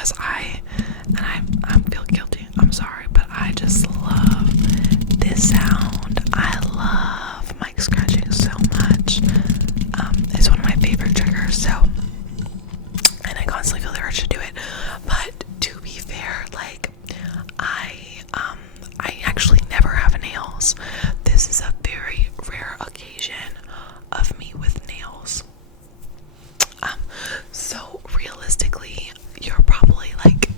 because I feel guilty. I'm sorry, but I just love this sound. I love mic scratching so much. It's one of my favorite triggers. So, and I constantly feel the urge to do it. But to be fair, like I actually never have nails. This is a very rare occasion of me with nails. So realistically, you're probably like,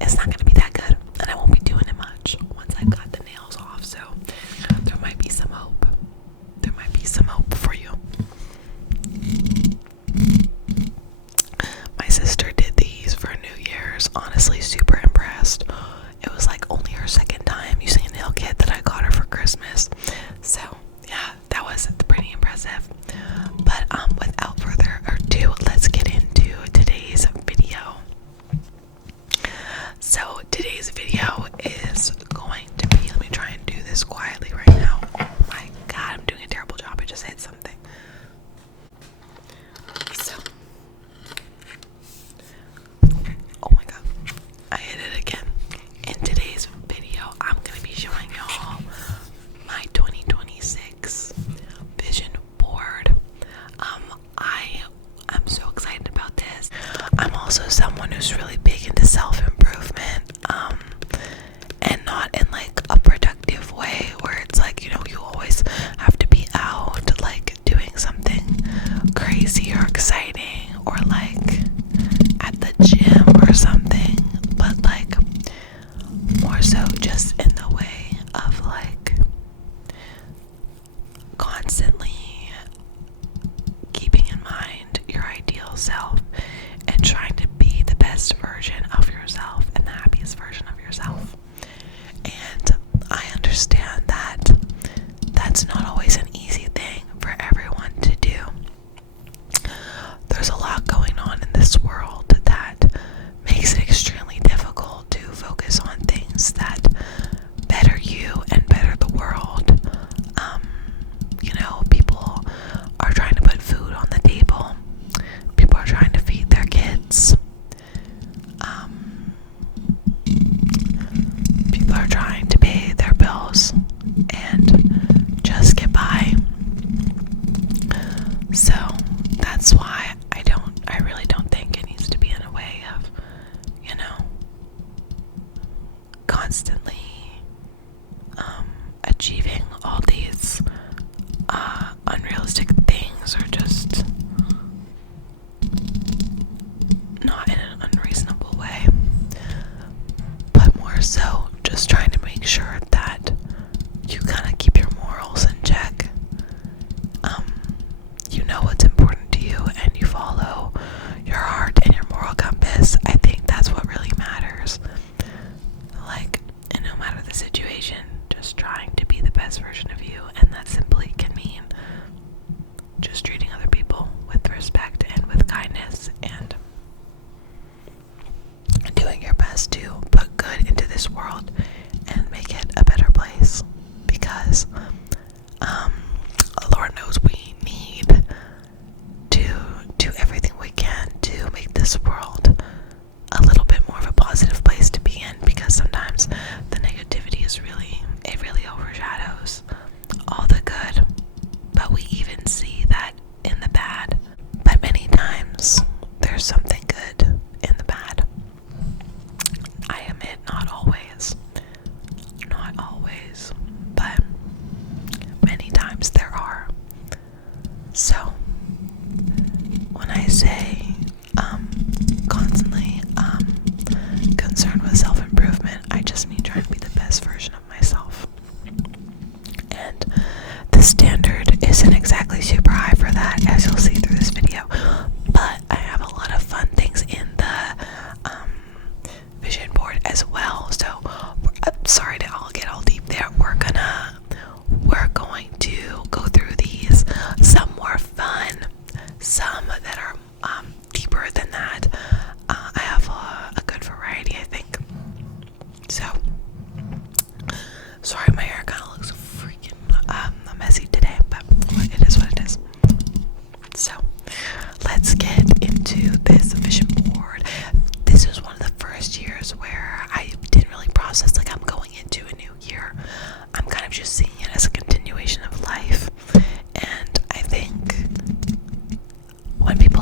it's not gonna be that good, and I won't be doing it much once I've got the nails off. So there might be some hope. There might be some hope for you. My sister did these for New Year's. Honestly, super impressed. It was like only her second time using a nail kit that I got her for Christmas. So yeah, that was pretty impressive. But without further ado, let's get into today's video. So today's video is going to be, let me try and do this quietly right now. Oh my god, I'm doing a terrible job. I just hit something. So, oh my god, I hit it again. In today's video, I'm going to be showing y'all my 2026 vision board. I'm so excited about this. I'm also someone who's really big into self-improvement, and not in like a productive way where it's like, you know, you always have to be out like doing something crazy or exciting, or like at the gym or something, but like more so just in the way of like constantly keeping in mind your ideal self and trying to be the best version of yourself and the happiest version of yourself. And I understand that that's not always an easy thing for everyone to do. There's a lot going on in this world that makes it extremely difficult to focus on things that better you and better the world. You know, people are trying to put food on the table. People are trying to feed their kids. People are trying to pay their bills and just get by. So that's why I really don't think it needs to be in a way of, you know, constantly achieving all these unrealistic things, or just not in an unreasonable way, but more so just trying to make sure that you kind of keep your morals in check. You know what's important to you and you follow your heart and your moral compass. I think that's what really matters. Like, and no matter the situation, just trying to be the best version of you, and that simply can mean just treating other people with respect and with kindness, and doing your best to put good into this world and make it a better place, because Lord knows we need to do everything we can to make this world a little bit more of a positive place to be in, because sometimes the negativity is really overshadows all the good, but we even see that in the bad. But many times there's something good in the bad. I admit, not always, but many times there are. So when I say constantly concerned with self-improvement, I just mean trying to be the best version of myself. And the standard isn't exactly super high for that, as you'll see through this video, but I have a lot of fun things in the vision board as well. So sorry to all get all deep there. We're going to go through these, some more fun, some that are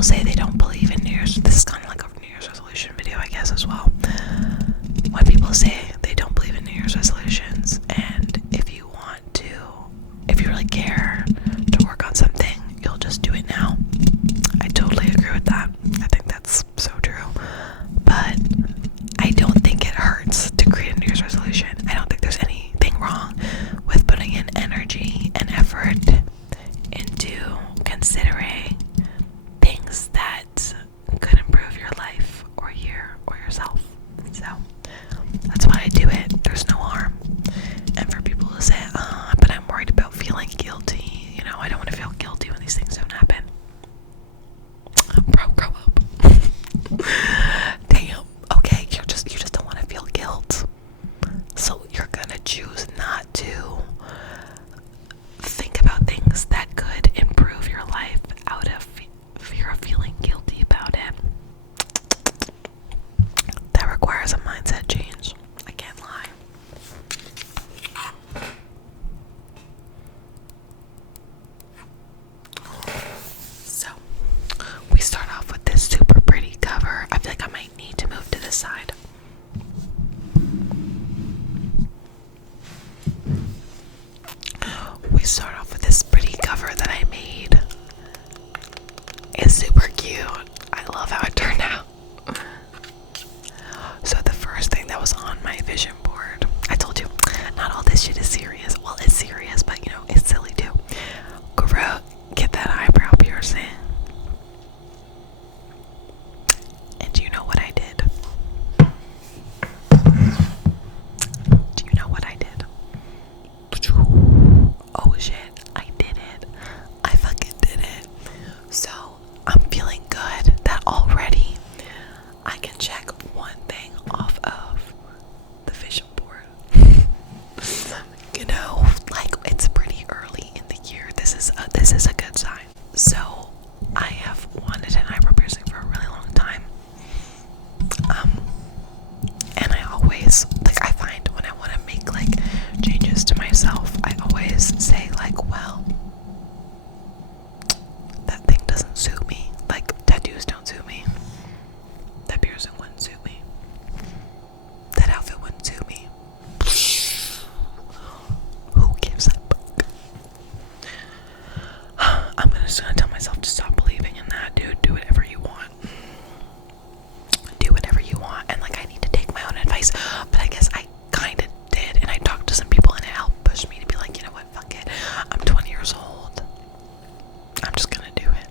people say they don't believe in New Year's, this is kind of like a New Year's resolution video, I guess, as well. When people say they don't believe in New Year's resolutions, and if you really care to work on something, you'll just do it now. I totally agree with that. I think that's so true. But I don't think it hurts to create a New Year's resolution. I don't think there's anything wrong with putting in energy and effort into considering things that could improve your life or yourself. So that's why I do it. There's no harm. And for people who say, but I'm worried about feeling guilty, I don't want to feel guilty when these things don't happen. Bro, grow up. Damn. Okay, you just don't want to feel guilt. So you're gonna choose not to think about things that could improve your life out of fear of feeling guilty about it. That requires a mindset change. I can't lie. So, we start off with this super pretty cover. I feel like I might need to move to this side. We start off with this pretty cover that I made. It's super cute. I love how it turned out. So the first thing that was on my vision board, I told you, not all this shit is serious. Well, it's serious, but it's silly too. Get that eyebrow piercing. And do you know what I did? Do you know what I did? Oh shit, I did it. I fucking did it. So I'm feeling good that already I can check one thing off of the vision board. Like it's pretty early in the year. This is a good sign. So I have wanted an eyebrow piercing for a really long time. And I always I find when I want to make changes to myself, I always say well, that thing doesn't suit me. Tattoos don't suit me. That piercing wouldn't suit me. That outfit wouldn't suit me. Who gives a fuck? I'm just gonna tell myself to stop believing in that, dude. Do whatever you want. Do whatever you want. And I need to take my own advice. But I guess I kinda did, and I talked to some people and it helped push me to be you know what, fuck it. I'm 20 years old. I'm just gonna do it.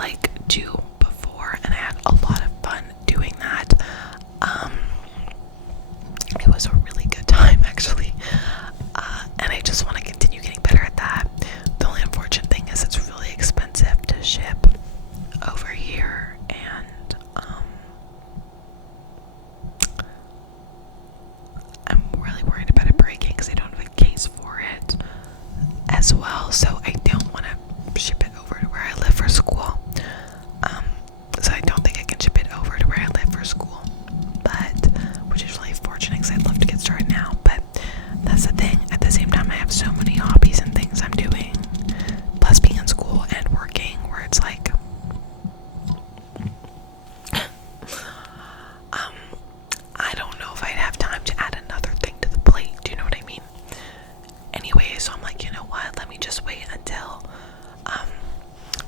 like do before, and I had a lot of fun doing that. It was a really good time actually, and I just want to continue getting better at that. The only unfortunate thing is it's really expensive to ship over here, and I'm really worried about it breaking because I don't have a case for it as well, so I don't want to ship it over to where I live for school. So I don't think I can ship it over to where I live for school, but which is really fortunate because I'd love to get started now. But that's the thing. At the same time, I have so many hobbies and things I'm doing, plus being in school and working, where it's like, I don't know if I'd have time to add another thing to the plate. Do you know what I mean? Anyway, so I'm like, you know what? Let me just wait until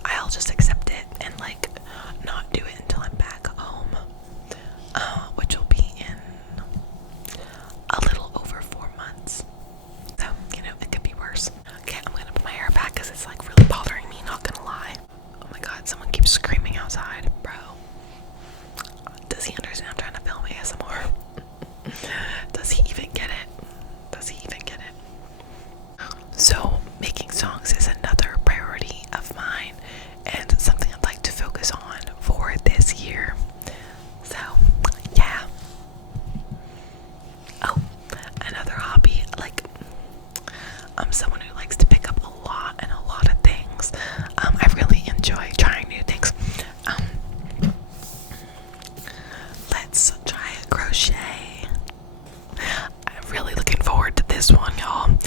I'll just accept it and like not do it until I'm back home, which will be in a little over 4 months. So, you know, it could be worse. Okay, I'm gonna put my hair back because it's like really bothering me, not gonna lie. Oh my god, someone keeps screaming outside, bro. Does he understand I'm trying to film ASMR? Does he even get it? Does he even get it? So, making songs is another priority of mine and something I'd like to focus on for this year. So, yeah. Oh, another hobby, like, I'm someone who likes to pick up a lot of things. I really enjoy trying new things. Let's try a crochet. I'm really looking forward to this one, y'all.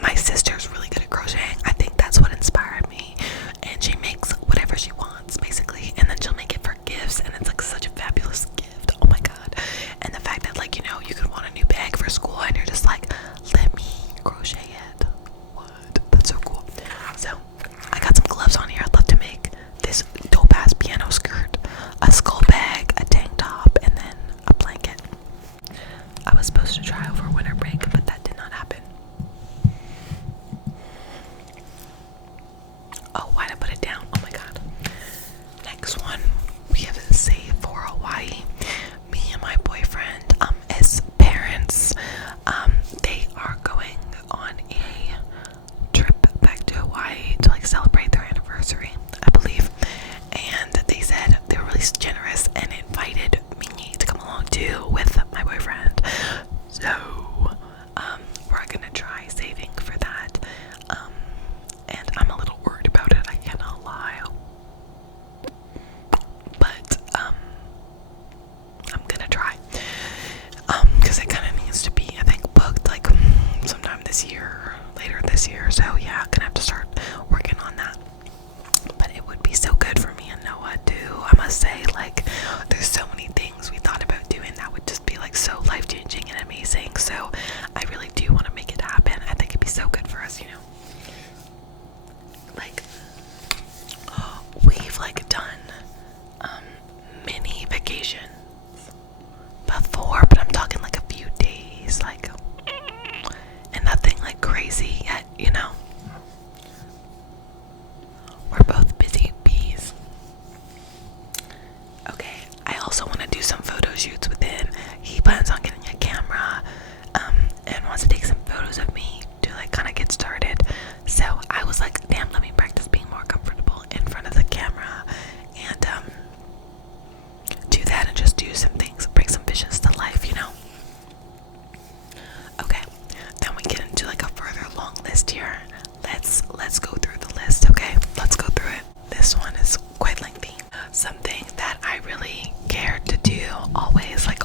My sister's really good at crocheting. I think that's what inspired me. And she makes whatever she wants, basically. And then she'll make it for gifts. And it's like such a fabulous gift. Oh my god. And the fact that, like, you know, you could want a new bag for school and you're just like, let me crochet it. What? That's so cool. So, I got some gloves on here. I'd love to make this dope ass piano skirt, a skull bag, a tank top, and then a blanket. I was supposed to try over winter break, but that did not happen. Oh, why'd I put it down? Oh my god. Next one, we have Save for Hawaii. Me and my boyfriend, as parents, they are going on a trip back to Hawaii to like celebrate their anniversary, I believe. And they said they were really generous and invited me to come along too with my boyfriend. So, we're gonna try saving for that. And I'm a little worried about it, I cannot lie. But, I'm gonna try. Because it kind of needs to be, I think, booked like sometime this year, later this year. So yeah, gonna have to start working on that. But it would be so good for me and Noah too. I must say, like, there's so many things we thought about doing that would just be like so life-changing and amazing. So I really do want to make it happen. I think it'd be so good for us, you know. Like, we've like done mini vacations before, but I'm talking like a few days, like, and nothing like crazy yet, you know. We're both busy bees. Okay, I also want to do some photo shoots with him. He plans on getting a camera, and wants to take some photos of me to like kind of get started. So I was like, damn, let me practice being more comfortable in front of the camera, and do that and just do some things, bring some visions to life, you know. Okay, then we get into like a further long list here. Let's go through the list, okay? Let's go through it. This one is quite lengthy. Something that I really cared to do always, like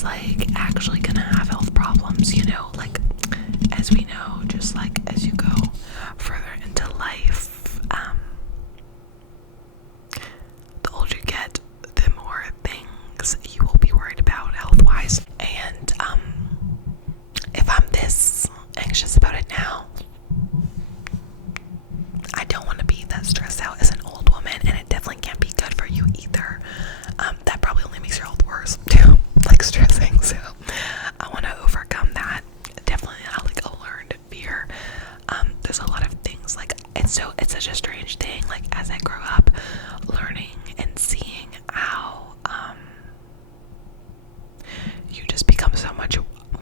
is like actually gonna have health problems, you know, like as we know, just like as you go further into life, the older you get, the more things you will be worried about health-wise. And if I'm this anxious about it now, I don't want to be that stressed out as an old woman, and it definitely can't be good for you either. That probably only makes your health worse too, like stressing. So I want to overcome that. Definitely not like a learned fear. There's a lot of things like it's such a strange thing. Like as I grow up, learning and seeing how you just become so much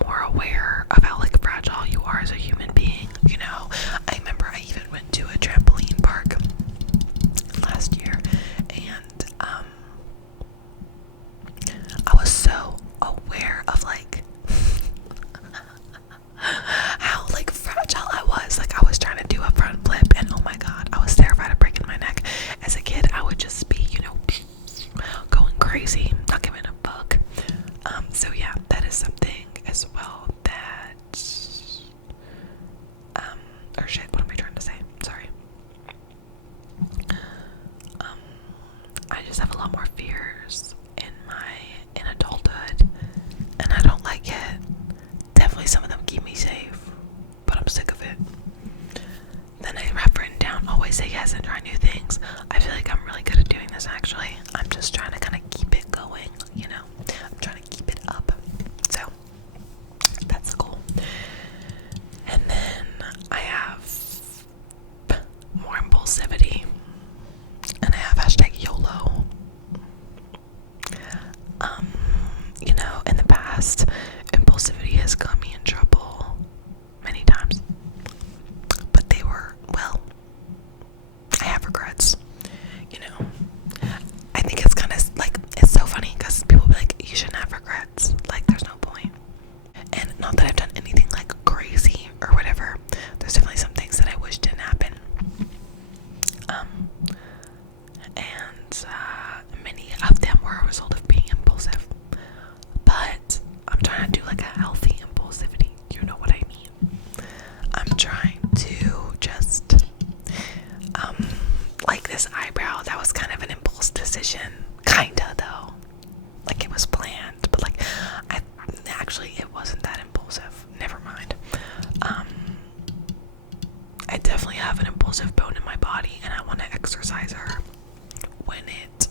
more aware of how like fragile you are as a human being. You know, I remember I even went to a trampoline park last year, and I was so aware of like how like fragile I was. Like I was trying to do a front flip, and oh my god, I was terrified of breaking my neck. As a kid, I would just be, you know, going crazy, not giving a fuck. So yeah, that is something as well that or shit, what am I trying to say? Sorry. I just have a lot more fears in adulthood, and I don't like it. Definitely some of them keep me safe, but I'm sick of it. Then I have written down, always say yes and try new things. I feel like I'm really good at doing this actually. I'm just trying to kind of keep it going, you know. I'm trying to keep it up. So that's the goal. And then I have more impulsivity, and I have hashtag YOLO. You know, in the past, impulsivity has got me in trouble many times, but they were, well, I have regrets, you know. I think it's kind of like, it's so funny because people be like, you shouldn't have regrets, like there's no point. And not that I've done anything like crazy or whatever, there's definitely some things that I wish didn't happen. And many of them were a result of being impulsive. But I'm trying to do like a healthy impulsivity. You know what I mean? I'm trying to just like this eyebrow, that was kind of an impulse decision. Kinda though. Like it was planned, but like actually it wasn't that impulsive. Never mind. I definitely have an impulsive bone in my body, and I want to exercise her when it,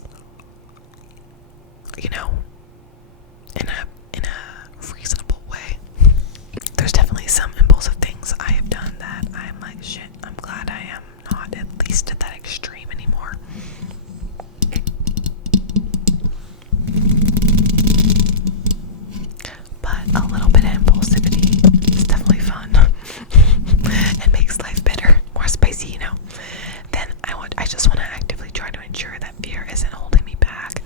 you know, in a reasonable way. There's definitely some impulsive things I have done that I'm like, shit, I'm glad I am not at least at that extreme anymore. But a little bit of impulsivity is definitely fun. It makes life better, more spicy, you know. Then I just want to actively try to ensure that fear isn't holding me back.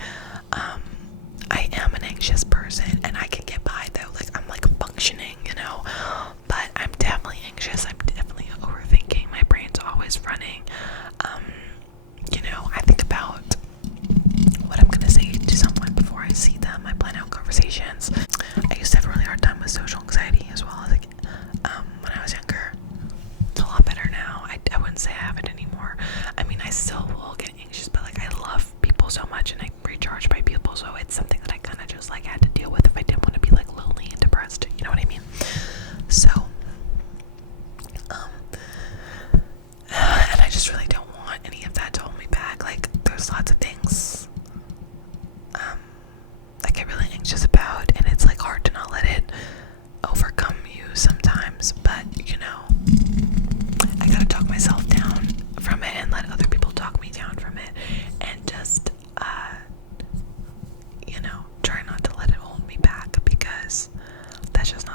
I am an anxious person, and I can get by though. Like I'm like functioning, you know. But I'm definitely anxious. I'm definitely overthinking. My brain's always running. You know, I think about what I'm gonna say to someone before I see them. I plan out conversations. I used to have a really hard time with social anxiety as well as like when I was younger. It's a lot better now. I wouldn't say I have it anymore. I mean, I still will get anxious, but like I love people so much, and I recharge by people, so it's something that I kind of just like had to deal with if I didn't want to be like lonely and depressed. You know what I mean? So, and I just really don't want any of that to hold me back. Like there's lots of things I get really anxious about, and it's like hard to not let it overcome you sometimes, but you know, I gotta talk myself down from it and let other people talk me down from it, and just you know, try not to let it hold me back, because that's just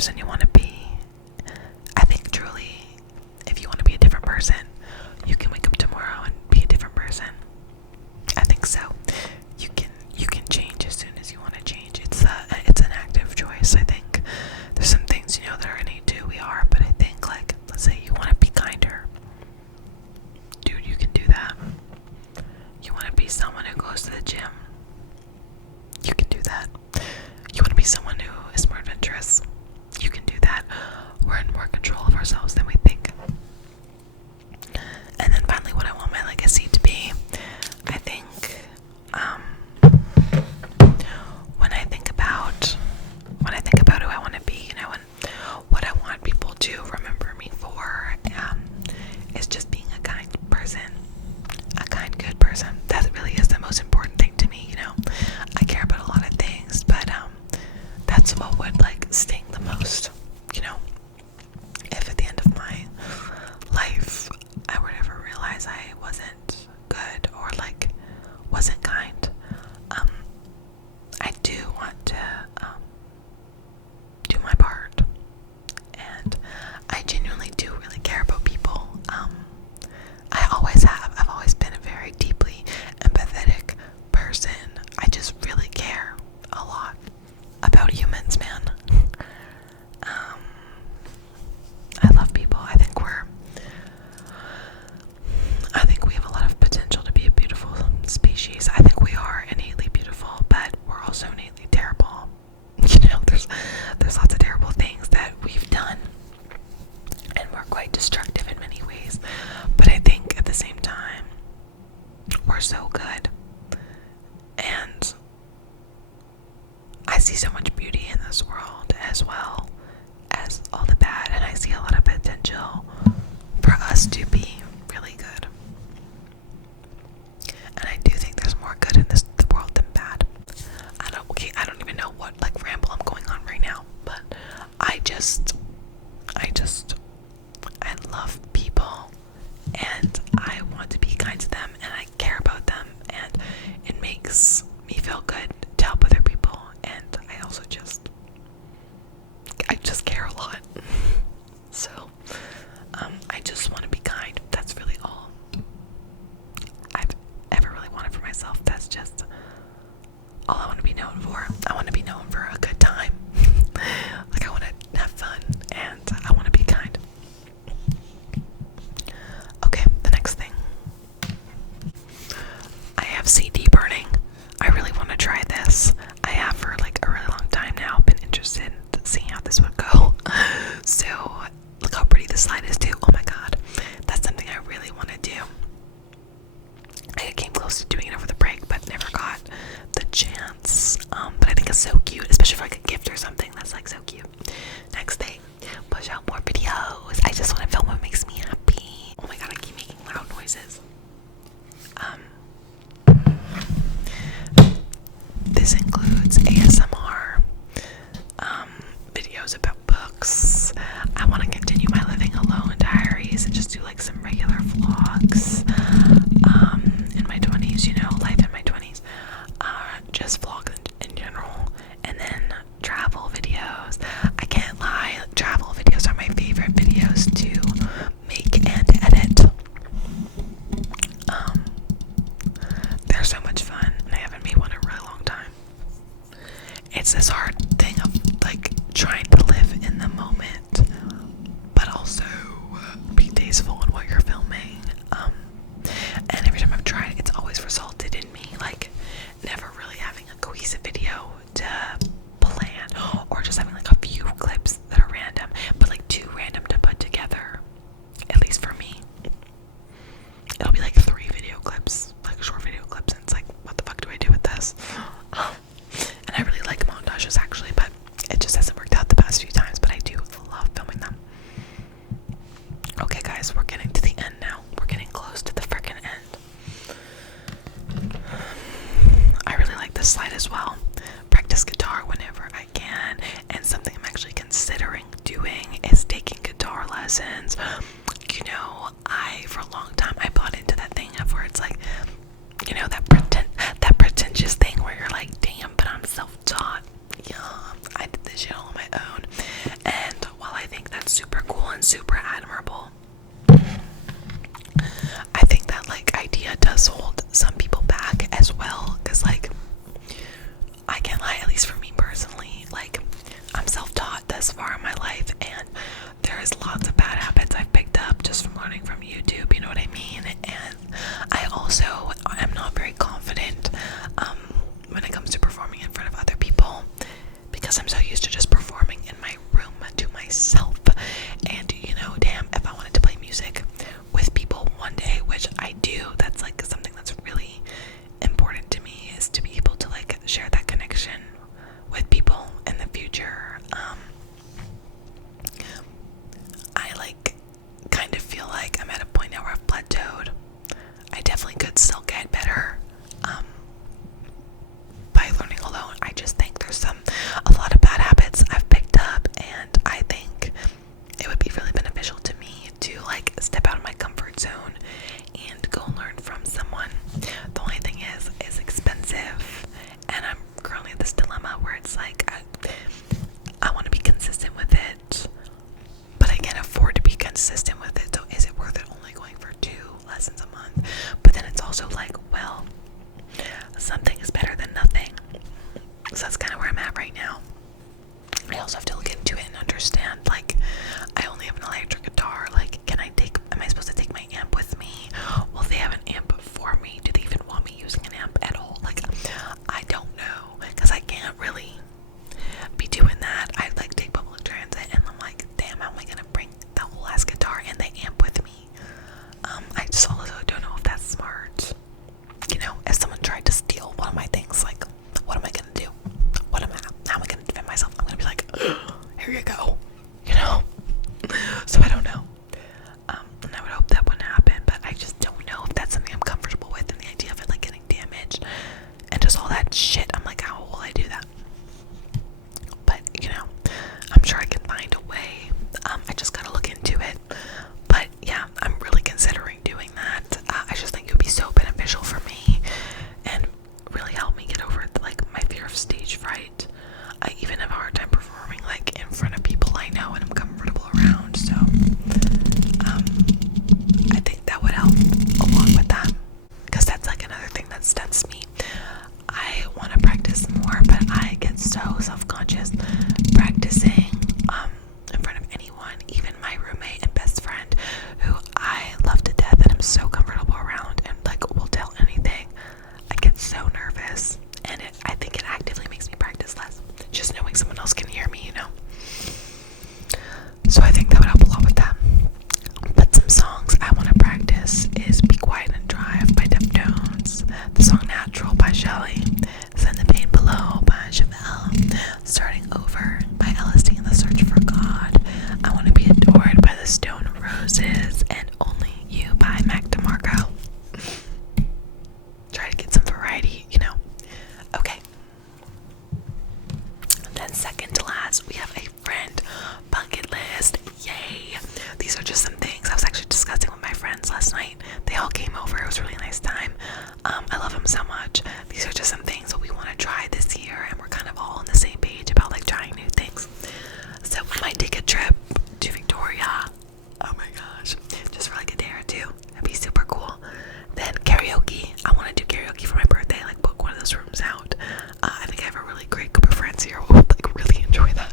person you want to be. I think truly, if you want to be a different person, you can wake up tomorrow and be a different person. I think so. You can change as soon as you want to change. It's an active choice. I think there's some things that are innate who we are, but I think like, let's say you want to be kinder, dude, you can do that. You want to be someone who goes to the gym, you can do that. You want to be someone who is more adventurous, you can do that. We're in more control of ourselves than we think. And then finally, what I want my legacy to be, I think, when I think about who I want to be, and what I want people to remember me for, is just being a kind person, a kind, good person. That really is the most important thing to me. I care about a lot of things, but that's what would like sting the most. If at the end of my life I would ever realize I wasn't good or like wasn't kind, I do want to do my part, and I genuinely do really care about people. I always have. I've always been a very deeply empathetic person. I just really care a lot about humans, man. I love people. I think we have a lot of potential to be a beautiful species. I think we are innately beautiful, but we're also innately terrible. There's lots of terrible things that we've done, and we're quite destructive in many ways. But I think at the same time, we're so good, and I see so much beauty in this world as well as all the bad, and I see a lot of potential for us to be really good. And I do think there's more good in the world than bad. I don't even know what like ramble I'm going on right now, but I love people, and I want to be kind to them, and I care about them, and it makes me feel good to help other people, and I also just care a lot. So I just want to be kind. That's really all I've ever really wanted for myself. That's just all I want to be known for. I want to be known for a good time. Like, I want to have fun, and I want to be kind. Okay, the next thing. I have CD burning. I really want to try this. I have for like a really long time now been interested in seeing how this would go. So look how pretty the slide is too. Oh my god. That's something I really want to do. I came close to doing it over the break, but never got the chance. But I think it's so cute, especially for like a gift or something. That's like so cute. Next thing, push out more videos. I just want to film what makes me happy. Oh my god, I keep making loud noises. This includes ASMR, videos about books. I want to continue my living alone diaries and just do like some regular vlogs. In my 20s, life in my 20s. Just vlogs in general, and then travel videos. I can't lie, travel videos are my favorite videos to make and edit. They're so much fun, and I haven't made one in a really long time. It's this hard thing of like trying to live in the moment, but also be tasteful in what you're filming. And every time I've tried, it's always resulted in me like never really having a cohesive video to plan, or just having like a few clips that are random, but like too random to put together. At least for me, it'll be like 3 video clips, like short video clips, and it's like, what the fuck do I do with this? And I really like montages actually, but it just hasn't worked out the past few times, but I do love filming them. Okay guys, we're getting to the end now. We're getting close to the frickin' end. I really like this slide as well. Practice guitar whenever I can, and something I'm actually considering doing is taking guitar lessons. For a long time, I bought into that thing of where it's like, that pretentious thing where you're like, damn, but I'm self-taught. Yeah, I did this shit all on my own. sounds super admirable. I think that like idea does hold some people back as well, because like I can't lie, at least for me personally, like I'm self-taught thus far in my life, and there is lots of bad habits I've picked up just from learning from YouTube, you know what I mean? And I also am not very confident when it comes to performing in front of other people, because I'm so used to just performing in my room to myself. And you know, damn, if I wanted to play music with people one day, which I do, that's like something that's really important to me, is to be able to like share that connection with people in the future. I like kind of feel like I'm at a point now where I've plateaued. I definitely could still get better by learning alone. I just think there's a lot of bad habits I've picked up, and I think it would be really beneficial to me to like step out of my comfort zone and go learn from someone. The only thing is it's expensive, and I'm currently in this dilemma where it's like I want to be consistent with it, but I can't afford to be consistent with it. So is it worth it only going for 2 lessons a month? But then it's also like, well, something is better than nothing. So that's kind of where I'm at right now. I also have to look into it and understand, like, I only have an electric guitar. Like, am I supposed to take my amp with me? Will they have an amp for me? Do they even want me using an amp at all? Like, I don't know, because I can't really be doing that. I like take public transit, and I'm like, damn, how am I gonna bring the whole ass guitar and the amp with me? I just also don't know if that's smart. You know, if someone tried to steal one of my things, like, what am I gonna do? How am I gonna defend myself? I'm gonna be like, here you go, you know? So I don't know. And I would hope that wouldn't happen, but I just don't know if that's something I'm comfortable with, and the idea of it like getting damaged and just all that shit. I'm like, how will I do that? But you know, I'm sure I can find a way. I just gotta look into it. But yeah, I'm really considering doing that. I just think it would be so beneficial for me and really help me get over like my fear of stage fright. I even have a hard time performing like in front of people I know and I'm comfortable around. So I think that would help a lot with that, because that's like another thing that stunts me. I want to practice more, but I get so self-conscious practicing in front of anyone, even my roommate and best friend, who I love to death and I'm so comfortable around and like will tell anything. I get so nervous, and I think it actively makes me practice less, just knowing someone else can hear me, you know. So I think that would help a lot with that. But some songs I want to practice is Be Quiet and Drive by Deftones, the song Natural by Shelly, Send the Pain Below by Chevelle, Starting Over by LSD and the Search for God, I Want to Be Adored by the Stone Roses, and Only You by Mac DeMarco. Try to get some variety, you know. Okay. And then second to last, we have a friend bucket list. Yay! These are just some things I was actually discussing with my friends last night. They all came over. It was a really nice time. I love them so much. These are just some things that we want to try this year, and we're kind of all on the same page about like trying new things. So we might take a trip to Victoria. Oh my gosh, just for like a day or 2. That'd be super cool. Then karaoke. I want to do karaoke for my birthday. Like book one of those rooms out. I think I have a really great group of friends here who would like really enjoy that.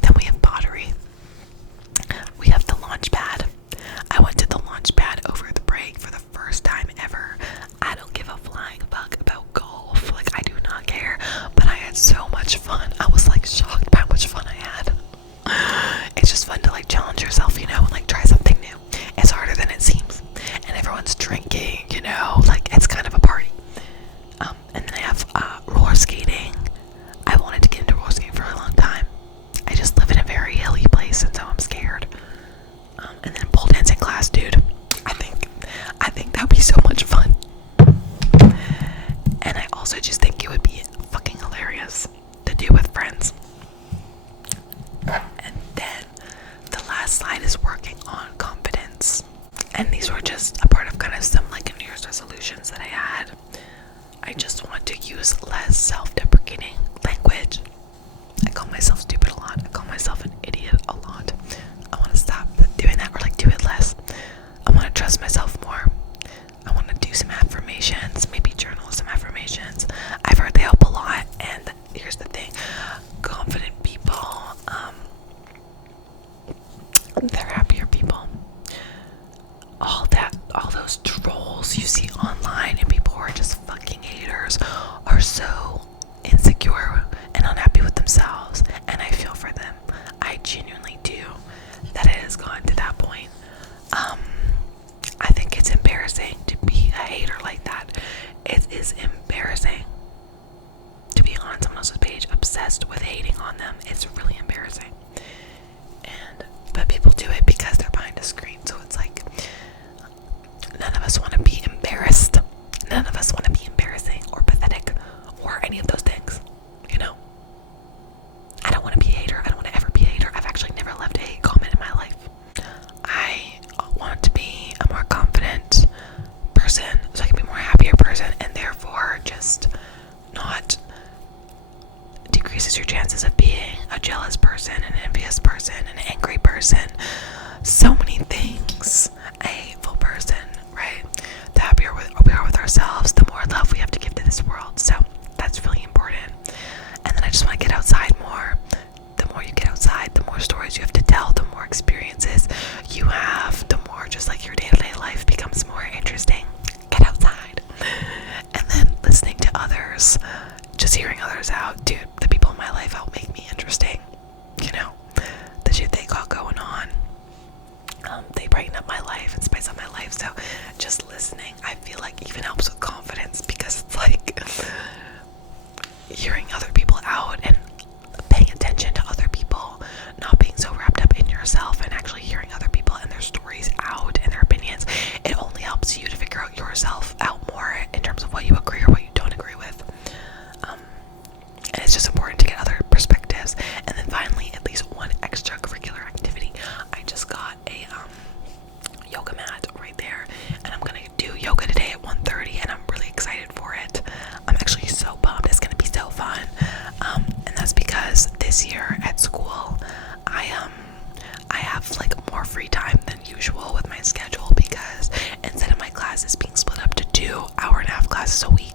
Then we have pottery. We have the launch pad. I went to the launch pad over the break for the first time ever. I don't give a flying fuck about golf. Like, I do not care. But I had so much fun. I was like shocked by how much fun I had. It's just fun to like challenge yourself, you know, and like try something new. It's harder than it seems. And everyone's drinking, you know, like it's kind of a party. And then I have roller skating. I wanted to get into roller skating for a long time. I just live in a very hilly place, and so I'm scared. And then pole dancing class, dude. I think that would be so much fun. And I also just think it would be fucking hilarious to do with friends. And then the last slide is working on confidence. And these were just a part of kind of some like New Year's resolutions that I had. I just want to use less self-deprecating language. I call myself stupid a lot. I call myself an idiot a lot. I want to stop doing that, or like do it less. I want to trust myself more. I want to do some affirmations, maybe journal some affirmations. I've heard they help a lot, and here's the thing: confident people, they're happier people. All those trolls you see online and people who are just fucking haters are so insecure and unhappy with themselves, and I feel for them. I genuinely do. That it has gone to that point. I think it's embarrassing to be a hater like that. It is embarrassing to be on someone else's page obsessed with hating on them. It's really embarrassing. But people do it because they're behind a screen, so it's like none of us want to be embarrassed. None of us want to be embarrassing or pathetic or any of those things, you know? I don't want to be a hater. I don't want to ever be a hater. I've actually never left a hate comment in my life. I want to be a more confident person so I can be a more happier person, and therefore just not decreases your chances of being a jealous person, an envious person, an angry person, so many things, a hateful person, right? The happier we are with ourselves, the more love we have to give to this world. So that's really important. And then I just want to get outside more. The more you get outside, the more stories you have to tell, the more experiences you have, the more just like your day-to-day life becomes more interesting. Get outside. And then listening to others, just hearing others out. Dude, the people in my life help make me interesting. You know, the shit they got going on. They brighten up my life and spice up my life. So just listening, I feel like even helps with confidence, because it's like hearing other people out and paying attention to other people, not being so wrapped up in yourself, and actually hearing other people and their stories out and their opinions. It only helps you to figure out yourself out more in terms of what you agree or what you don't agree with. And it's just important to get other perspectives. And then finally, at least one extracurricular activity. I just got a yoga mat right there, and I'm gonna do yoga today at 1:30, and I'm really excited for it. I'm actually so pumped. It's gonna be so fun. And that's because this year at school, I have like more free time than usual with my schedule, because instead of my classes being split up to 2 hour-and-a-half classes a week,